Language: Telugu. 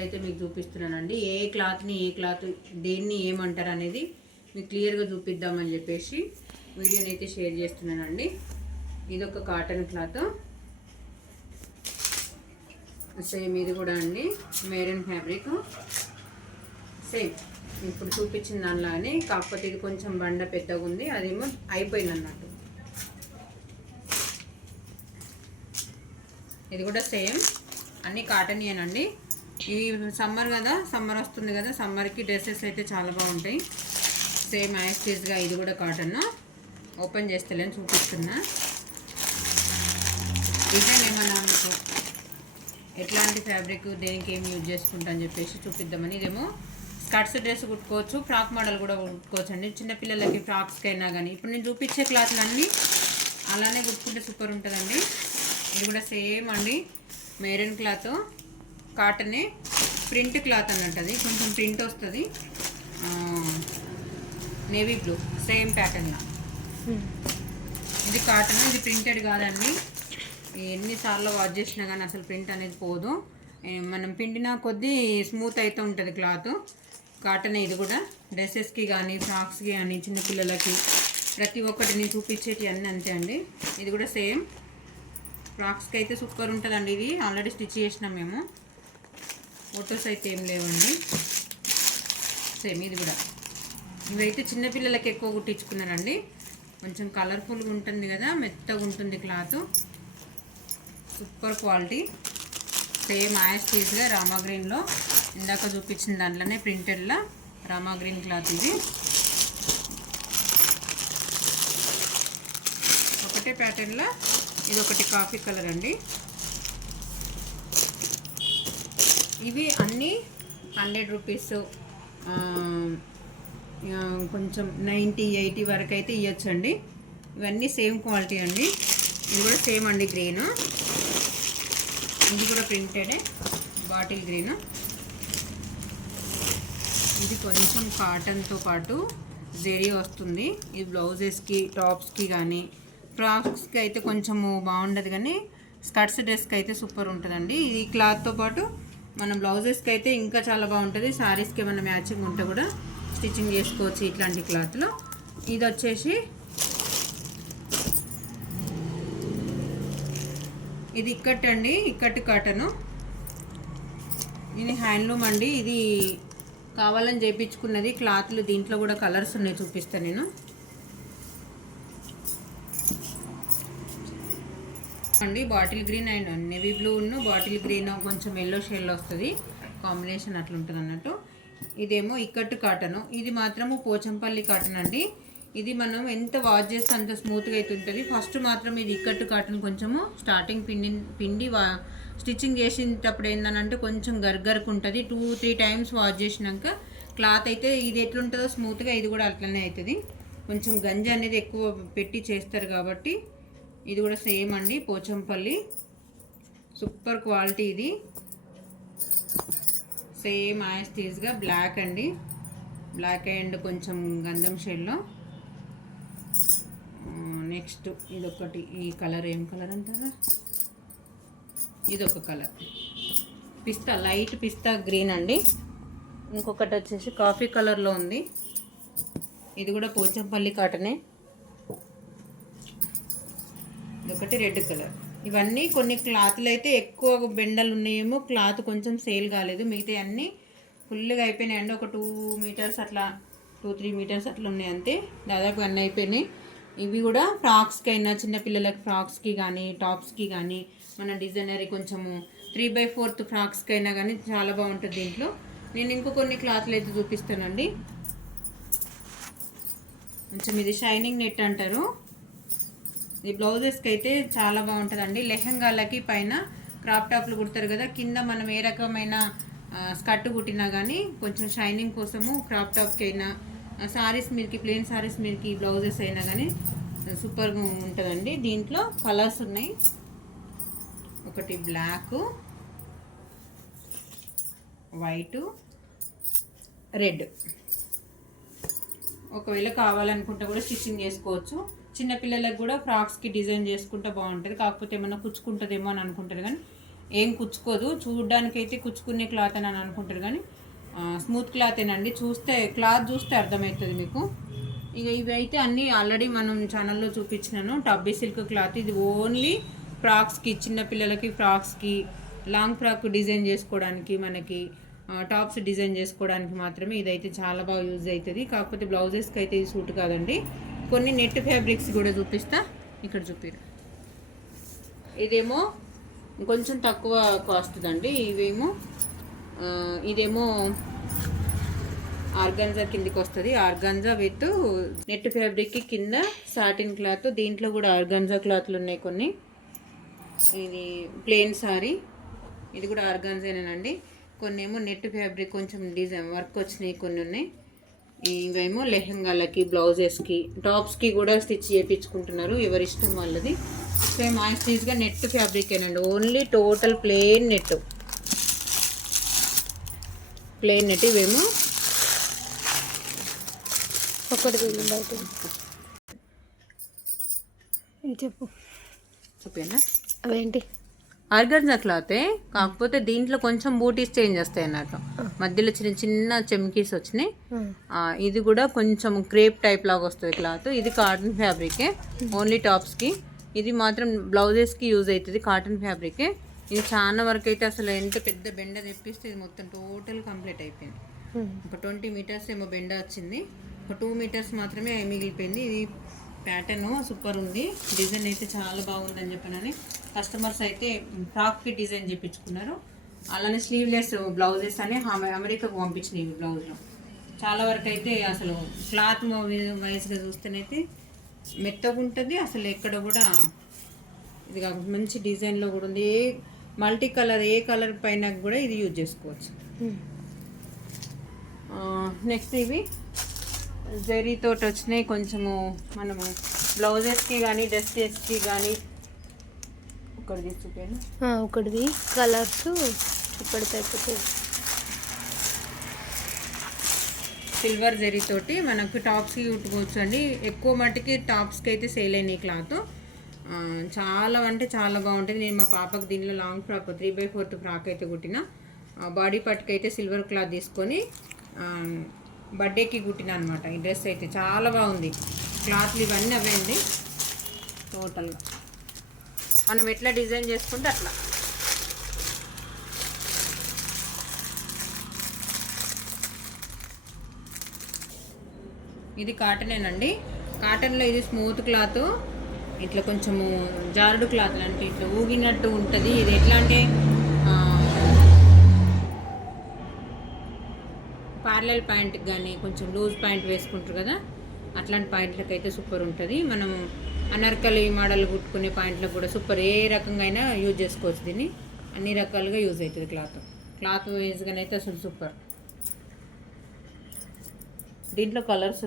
అయితే మీకు చూపిస్తున్నానండి. ఏ క్లాత్ని ఏ క్లాత్ దేన్ని ఏమంటారు అనేది మీకు క్లియర్గా చూపిద్దామని చెప్పేసి వీడియోని అయితే షేర్ చేస్తున్నానండి. ఇదొక కాటన్ క్లాత్, సేమ్ ఇది కూడా అండి మెరూన్ ఫ్యాబ్రిక్, సేమ్ ఇప్పుడు చూపించిన దానిలానే, కాకపోతే ఇది కొంచెం బండ పెద్దగా ఉంది, అదేమో అయిపోయింది అన్నట్టు. ఇది కూడా సేమ్ అన్నీ కాటన్యేనండి. ఇవి సమ్మర్ కదా, సమ్మర్ వస్తుంది కదా, సమ్మర్కి డ్రెస్సెస్ అయితే చాలా బాగుంటాయి. సేమ్ యాస్టీస్గా ఇది కూడా కాటన్. ఓపెన్ చేస్తలేని చూపిస్తున్నా. డిజైన్ ఏమన్నా మీకు ఎట్లాంటి ఫ్యాబ్రిక్ దేనికి ఏమి యూజ్ చేసుకుంటా అని చెప్పేసి చూపిద్దామని. ఇదేమో స్కర్ట్స్ డ్రెస్ కుట్టుకోవచ్చు, ఫ్రాక్ మోడల్ కూడా కుట్టుకోవచ్చు అండి. చిన్నపిల్లలకి ఫ్రాక్స్కి అయినా కానీ ఇప్పుడు నేను చూపించే క్లాత్లన్నీ అలానే కుట్టుకుంటే సూపర్ ఉంటుందండి. ఇది కూడా సేమ్ అండి మెరూన్ క్లాత్, కాటనే, ప్రింట్ క్లాత్ అన్నట్టు. అది కొంచెం ప్రింట్ వస్తుంది, నేవీ బ్లూ సేమ్ ప్యాటర్న్లో. ఇది కాటన్, ఇది ప్రింటెడ్ కాదండి. ఎన్నిసార్లు వాష్ చేసినా కానీ అసలు ప్రింట్ అనేది పోదు. మనం పిండిన కొద్దీ స్మూత్ అయితే ఉంటుంది క్లాత్. కాటన్ ఇది కూడా డ్రెస్సెస్కి కానీ ఫ్రాక్స్కి కానీ చిన్నపిల్లలకి ప్రతి ఒక్కటి నేను చూపించేటి అన్నీ అంతే అండి. ఇది కూడా సేమ్ ఫ్రాక్స్కి అయితే సూపర్ ఉంటుందండి. ఇది ఆల్రెడీ స్టిచ్ చేసినాం మేము, ఫొటోస్ అయితే ఏం లేవండి. సేమ్ ఇది కూడా, ఇవైతే చిన్నపిల్లలకి ఎక్కువ కుట్టించుకున్నారండి. కొంచెం కలర్ఫుల్గా ఉంటుంది కదా, మెత్తగా ఉంటుంది క్లాత్, సూపర్ క్వాలిటీ. సేమ్ యాస్టీస్గా రామా గ్రీన్లో ఇందాక చూపించిన దాంట్లోనే ప్రింటెడ్లో రామా గ్రీన్ క్లాత్. ఇది ఒకటే ప్యాటర్న్లో, ఇది ఒకటి కాఫీ కలర్ అండి. ఇవి అన్నీ 100 రూపీస్, కొంచెం 90-80 వరకు అయితే ఇవ్వచ్చండి. ఇవన్నీ సేమ్ క్వాలిటీ అండి. ఇది కూడా సేమ్ అండి గ్రీన్, ఇది కూడా ప్రింటెడే బాటిల్ గ్రీన్. ఇది కొంచెం కాటన్తో పాటు జెరీ వస్తుంది. ఇది బ్లౌజెస్కి టాప్స్కి కానీ ఫ్రాక్స్కి అయితే కొంచెము బాగుండదు, కానీ స్కర్ట్స్ డ్రెస్కి అయితే సూపర్ ఉంటుందండి. ఈ క్లాత్తో పాటు మనం బ్లౌజెస్కి అయితే ఇంకా చాలా బాగుంటుంది. శారీస్కి ఏమైనా మ్యాచింగ్ ఉంటే కూడా స్టిచ్చింగ్ చేసుకోవచ్చు ఇట్లాంటి క్లాత్లో. ఇది వచ్చేసి ఇది ఇక్కట్ అండి, ఇక్కట్ కాటను. ఇది హ్యాండ్లూమ్ అండి. ఇది కావాలని చేయించుకున్నది క్లాత్లు. దీంట్లో కూడా కలర్స్ ఉన్నాయి, చూపిస్తాను నేను. అండి bottle green and navy blue ఉన్న బాటిల్ గ్రీన్ కొంచెం ఎల్లో షేడ్లో వస్తుంది, కాంబినేషన్ అట్లా ఉంటుంది అన్నట్టు. ఇదేమో ఇక్కట్టు కాటను. ఇది మాత్రము పోచంపల్లి కాటన్ అండి. ఇది మనం ఎంత వాష్ చేస్తే అంత స్మూత్గా అయితే ఉంటుంది. ఫస్ట్ మాత్రం ఇది ఇక్కట్టు కాటన్ కొంచెము స్టార్టింగ్ పిండి స్టిచ్చింగ్ చేసేటప్పుడు ఏంటంటే కొంచెం గర్గరకు ఉంటుంది. 2-3 టైమ్స్ వాష్ చేసినాక క్లాత్ అయితే ఇది ఎట్లుంటుందో స్మూత్గా ఇది కూడా అట్లనే అవుతుంది. కొంచెం గంజి అనేది ఎక్కువ పెట్టి చేస్తారు కాబట్టి. ఇది కూడా సేమ్ అండి పోచంపల్లి, సూపర్ క్వాలిటీ. ఇది సేమ్ యాస్టీస్గా బ్లాక్ అండి, బ్లాక్ అండ్ కొంచెం గంధం షేడ్లో. నెక్స్ట్ ఇదొకటి, ఈ కలర్ ఏం కలర్ అంటారా, ఇదొక కలర్ పిస్తా, లైట్ పిస్తా గ్రీన్ అండి. ఇంకొకటి వచ్చేసి కాఫీ కలర్లో ఉంది. ఇది కూడా పోచంపల్లి కాటనే. ఇదొకటి రెడ్ కలర్. ఇవన్నీ కొన్ని క్లాత్లు అయితే ఎక్కువ బెండలు ఉన్నాయేమో, క్లాత్ కొంచెం సేల్ కాలేదు. మిగతా అన్నీ ఫుల్గా అయిపోయినాయండి. ఒక 2 మీటర్స్ అట్లా, 2-3 మీటర్స్ అట్లా ఉన్నాయి అంతే, దాదాపు అన్నీ అయిపోయినాయి. ఇవి కూడా ఫ్రాక్స్కి అయినా చిన్నపిల్లలకి ఫ్రాక్స్కి కానీ టాప్స్కి కానీ మన డిజైనరీ కొంచెము 3/4 ఫ్రాక్స్కి అయినా కానీ చాలా బాగుంటుంది. దీంట్లో నేను ఇంకో కొన్ని క్లాత్లు అయితే చూపిస్తానండి. కొంచెం ఇది షైనింగ్ నెట్ అంటారు. ఈ బ్లౌజెస్కి అయితే చాలా బాగుంటుందండి. లెహంగాలకి పైన క్రాప్ టాప్లు కుడతారు కదా, కింద మనం ఏ రకమైన స్కర్ట్ కుట్టినా కానీ కొంచెం షైనింగ్ కోసము క్రాప్ టాప్కి అయినా, సారీస్ మీదకి, ప్లెయిన్ సారీస్ మీదకి బ్లౌజెస్ అయినా కానీ సూపర్గా ఉంటుందండి. దీంట్లో కలర్స్ ఉన్నాయి, ఒకటి బ్లాక్, వైటు, రెడ్. ఒకవేళ కావాలనుకుంటే కూడా స్టిచ్చింగ్ చేసుకోవచ్చు. చిన్నపిల్లలకు కూడా ఫ్రాక్స్కి డిజైన్ చేసుకుంటే బాగుంటుంది. కాకపోతే ఏమన్నా కుచ్చుకుంటుందేమో అని అనుకుంటారు, కానీ ఏం కుచ్చుకోదు. చూడడానికి అయితే కుచ్చుకునే క్లాత్ అని అనుకుంటారు కానీ స్మూత్ క్లాతేనండి. క్లాత్ చూస్తే అర్థమవుతుంది మీకు. ఇక ఇవి అయితే అన్నీ ఆల్రెడీ మనం ఛానల్లో చూపించినాను. టబ్బీ సిల్క్ క్లాత్. ఇది ఓన్లీ ఫ్రాక్స్కి, చిన్నపిల్లలకి ఫ్రాక్స్కి, లాంగ్ ఫ్రాక్ డిజైన్ చేసుకోవడానికి, మనకి టాప్స్ డిజైన్ చేసుకోవడానికి మాత్రమే ఇదైతే చాలా బాగా యూజ్ అవుతుంది. కాకపోతే బ్లౌజెస్కి అయితే ఇది సూట్ కాదండి. కొన్ని నెట్ ఫ్యాబ్రిక్స్ కూడా చూపిస్తా. ఇక్కడ చూపిరు. ఇదేమో కొంచెం తక్కువ కాస్ట్ అండి. ఇదేమో ఆర్గాన్జా కిందికి వస్తుంది. ఆర్గాన్జా విత్ నెట్ ఫ్యాబ్రిక్కి కింద సాటిన్ క్లాత్. దీంట్లో కూడా ఆర్గాన్జా క్లాత్లు ఉన్నాయి కొన్ని. ఇది ప్లెయిన్ సారీ, ఇది కూడా ఆర్గాన్జానేనండి. కొన్ని ఏమో నెట్ ఫ్యాబ్రిక్ కొంచెం డిజైన్ వర్క్ వచ్చినాయి, కొన్ని ఉన్నాయి. ఇవేమో లెహంగాలకి, బ్లౌజెస్కి, టాప్స్కి కూడా స్టిచ్ చేయించుకుంటున్నారు, ఎవరిష్టం వాళ్ళది. సేమ్ యాక్చువల్గా నెట్ ఫ్యాబ్రికేనండి. Only total plain net. ఇవేమో ఒకటి చెప్పు చెప్పేనా. అవేంటి? ఆర్గాన్జా క్లాతే, కాకపోతే దీంట్లో కొంచెం బూటీస్ చేంజ్ వస్తాయి అన్నట్టు. మధ్యలో చిన్న చిన్న చెమ్కీస్ వచ్చినాయి. ఇది కూడా కొంచెం క్రేప్ టైప్ లాగా వస్తుంది క్లాత్. ఇది కాటన్ ఫ్యాబ్రికే, ఓన్లీ టాప్స్కి. ఇది మాత్రం బ్లౌజెస్కి యూజ్ అవుతుంది, కాటన్ ఫ్యాబ్రికే. ఇది చాలా వరకు అయితే అసలు ఎంత పెద్ద బెండ తెప్పిస్తే ఇది మొత్తం టోటల్ కంప్లీట్ అయిపోయింది. ఒక 20 మీటర్స్ ఏమో బెండ వచ్చింది, ఒక 2 మీటర్స్ మాత్రమే మిగిలిపోయింది. ఇది ప్యాటర్న్ సూపర్ ఉంది, డిజైన్ అయితే చాలా బాగుందని చెప్పనని కస్టమర్స్ అయితే ఫ్రాక్కి డిజైన్ చేయించుకున్నారు. అలానే స్లీవ్లెస్ బ్లౌజెస్ అని అమెరికాకు పంపించినాయి. ఇవి బ్లౌజ్లో చాలా వరకు అయితే అసలు క్లాత్ వైజ్గా చూస్తేనైతే మెత్తగా ఉంటుంది. అసలు ఎక్కడ కూడా ఇది కాకుండా మంచి డిజైన్లో కూడా ఉంది. మల్టీ కలర్, ఏ కలర్ పైన కూడా ఇది యూజ్ చేసుకోవచ్చు. నెక్స్ట్ ఇవి జరీతోటి వచ్చినాయి. కొంచెము మనము బ్లౌజెస్కి కానీ డ్రెస్సెస్కి కానీ ఒకటిది కలర్స్ ఇప్పుడు అయిపోతుంది. సిల్వర్ జరీతోటి మనకు టాప్స్కి కుట్టుకోవచ్చు అండి. ఎక్కువ మట్టుకి టాప్స్కి అయితే సేల్ అయినాయి క్లాత్. చాలా అంటే చాలా బాగుంటుంది. నేను మా పాపకు దీనిలో లాంగ్ ఫ్రాక్ 3/4 ఫ్రాక్ అయితే కుట్టిన. బాడీ పార్ట్కి అయితే సిల్వర్ క్లాత్ తీసుకొని బర్త్డేకి కుట్టిన అనమాట. ఈ డ్రెస్ అయితే చాలా బాగుంది. క్లాత్లు ఇవన్నీ అవే అండి. టోటల్గా మనం ఎట్లా డిజైన్ చేసుకుంటే అట్లా. ఇది కాటనేనండి. కాటన్లో ఇది స్మూత్ క్లాత్, ఇట్లా కొంచెము జారుడు క్లాత్ అంటే ఇట్లా ఊగినట్టు ఉంటుంది. ఇది ఎట్లా అంటే పార్లల్ ప్యాంట్కి కానీ కొంచెం లూజ్ ప్యాంట్ వేసుకుంటారు కదా, అట్లాంటి ప్యాంట్లకు అయితే సూపర్ ఉంటుంది. మనం అనార్కలి మోడల్ కుట్టుకునే ప్యాంట్లకు కూడా సూపర్. ఏ రకంగా అయినా యూజ్ చేసుకోవచ్చు దీన్ని, అన్ని రకాలుగా యూజ్ అవుతుంది. క్లాత్ వైజ్గానైతే అసలు సూపర్. దీంట్లో కలర్స్